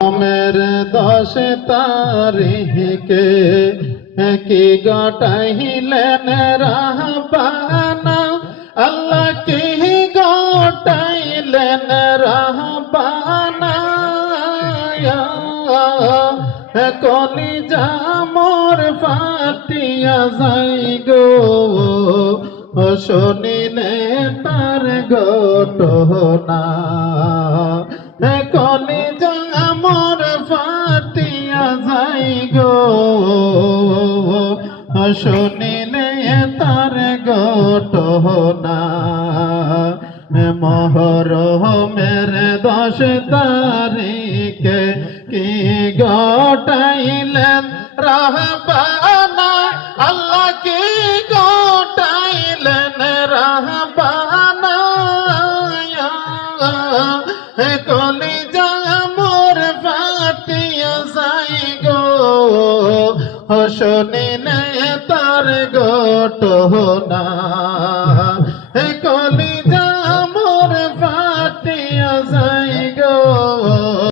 মেরে দশ তারিখে কি গটাইলেন রাহবানা। আল্লাহ কি গটাইলেন রাহবানা? কলি জামর ফাটিয়া যাই গো শুনিলে তার ঘটনা। গো। শুনিলে তার ঘটনা মহরমের দশ তারিখে কি গটাইলেন রাহবানা হোসনে তার ঘটনা। কলি যা মোর ফাটিয়া যায়।